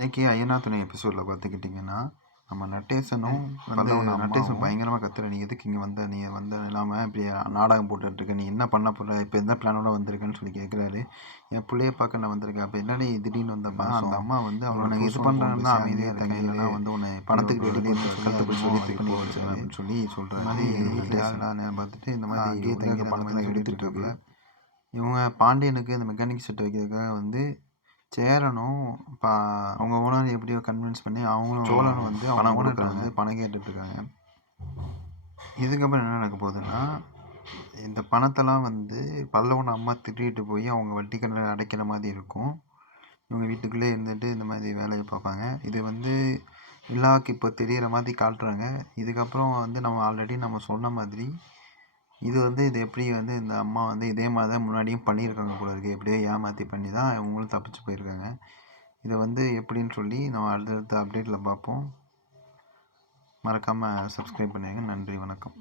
இன்னைக்கு ஐயனா துணை எபிசோடில் பார்த்துக்கிட்டிங்கன்னா நம்ம நட்டேசனும் வந்து நட்டேசன் பயங்கரமாக கத்துற, நீ எதுக்கு இங்கே வந்த, நீ வந்து இல்லாமல் இப்படி நாடகம் போட்டுட்ருக்க, நீ என்ன பண்ண போகிற, இப்போ எந்த பிளானோட வந்திருக்கேன்னு சொல்லி கேட்குறாரு. என் பிள்ளைய பார்க்க நான் வந்திருக்கேன், அப்போ என்னடி திடீர்னு வந்தப்பா அந்த அம்மா வந்து அவனை இது பண்ணுறாங்கன்னா அமைதியாக தங்கையிலனா வந்து உன்னை பணத்துக்கு ரெடி கழுத்தை போய் சொல்லி பண்ணி வச்சுருவேன் அப்படின்னு சொல்லி சொல்கிறாரு. நான் பார்த்துட்டு இந்த மாதிரி அங்கேயே தங்கி பணத்தெல்லாம் எடுத்துகிட்டு இருக்கு. இவங்க பாண்டியனுக்கு இந்த மெக்கானிக் செட் வைக்கிறதுக்காக வந்து சேரனும் அவங்க ஓனர் எப்படியோ கன்வின்ஸ் பண்ணி அவங்களும் சோழனும் வந்து பணம் கொடுக்குறாங்க, பணம் கேட்டுட்ருக்காங்க. இதுக்கப்புறம் என்ன நடக்க போகுதுன்னா, இந்த பணத்தெல்லாம் வந்து பல்லவன் அம்மா திட்டிகிட்டு போய் அவங்க வட்டி கடனை அடைக்கிற மாதிரி இருக்கும். இவங்க வீட்டுக்குள்ளே இருந்துட்டு இந்த மாதிரி வேலையை பார்ப்பாங்க. இது வந்து விழாவுக்கு இப்போ தெரிகிற மாதிரி காட்டுறாங்க. இதுக்கப்புறம் வந்து நம்ம ஆல்ரெடி நம்ம சொன்ன மாதிரி இது வந்து இது எப்படி வந்து இந்த அம்மா வந்து இதே மாதிரி தான் முன்னாடியும் பண்ணியிருக்காங்க போல இருக்குது. எப்படியோ ஏமாற்றி பண்ணி தான் இவங்களும் தப்பிச்சு போயிருக்காங்க. இதை வந்து எப்படின்னு சொல்லி நம்ம அடுத்தடுத்த அப்டேட்டில் பார்ப்போம். மறக்காமல் சப்ஸ்கிரைப் பண்ணிடுங்க. நன்றி, வணக்கம்.